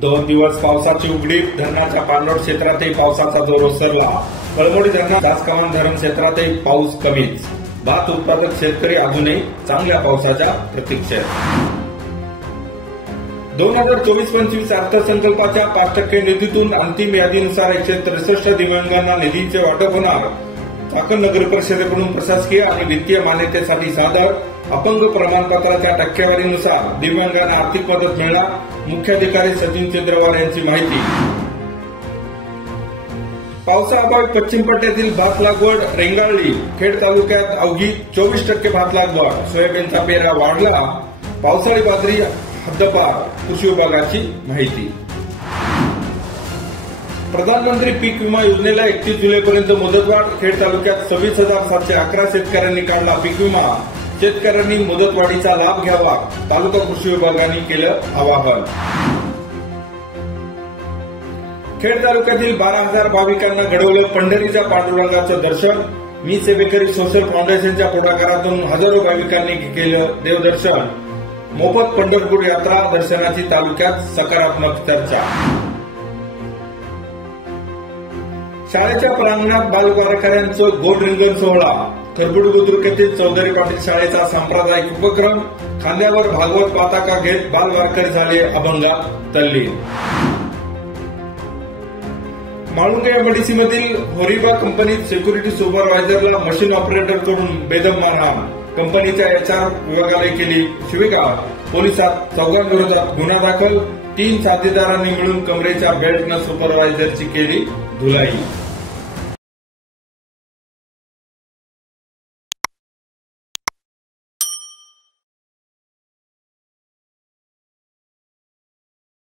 2 दिवस पावसाची उघडीप, धरणाच्या पाणलोट क्षेत्रातही पावसाचा जोर ओसरला. कळमोडी धरणात दासकामान धरण क्षेत्रातही पाऊस कमीच. भात उत्पादक शेतकरी अजूनही चांगल्या पावसाच्या प्रतीक्षेत. 2024-25 अर्थसंकल्पाच्या 5% निधीतून अंतिम यादीनुसार 163 दिव्यांगांना निधीचे वाटप होणार. चाकण नगर परिषदेकडून प्रशासकीय आणि वित्तीय मान्यतेसाठी सादर अपंग प्रमाणपत्राच्या टक्केवारीनुसार दिव्यांगांना आर्थिक मदत मिळणार. मुख्याधिकारी सचिन चंद्रवार यांची माहिती. पावसाअभावी पश्चिम पट्ट्यातील भात लागवड रेंगाळली. खेड तालुक्यात अवघी 24% भात लागवड. सोयाबीनचा पेरा वाढला. पावसाळी बाजरी हद्दपार. कृषी विभागाची माहिती. प्रधानमंत्री पीक विमा योजनेला 31 जुलैपर्यंत मुदतवाढ. खेड तालुक्यात 26,711 शेतकऱ्यांनी काढला पीक विमा. शेतकऱ्यांनी मुदतवाढीचा लाभ घ्यावा. तालुका कृषी विभागाने केलं आवाहन. खेड तालुक्यातील 12,000 भाविकांना घडवलं पंढरीच्या पांडुरंगाचं दर्शन. मी सेवेकरी सोशल फाउंडेशनच्या पुढाकारातून हजारो भाविकांनी केलं देवदर्शन. मोफत पंढरपूर यात्रा दर्शनाची तालुक्यात सकारात्मक चर्चा. शाळेच्या प्रांगणात बालवारकऱ्यांचं गोड रिंगण सोहळा. खरबुड बुद्रुक येथील चौधरी पाटील शाळेचा सांप्रदायिक उपक्रम. खांद्यावर भागवत पताका घेत बालवारकरी झाले अभंगात तल्लीन. म्हाळुंगे एमआयडीसीमधील होरिबा कंपनीत सिक्युरिटी सुपरवायझरला मशीन ऑपरेटरकडून बेदम मारहाण. कंपनीच्या एचआर विभागाने केली शिवीगाळ. पोलिसात 4 विरोधात गुन्हा दाखल. 3 साथीदारांनी मिळून कमरेच्या बेल्टनं सुपरवायझरची केली धुलाई.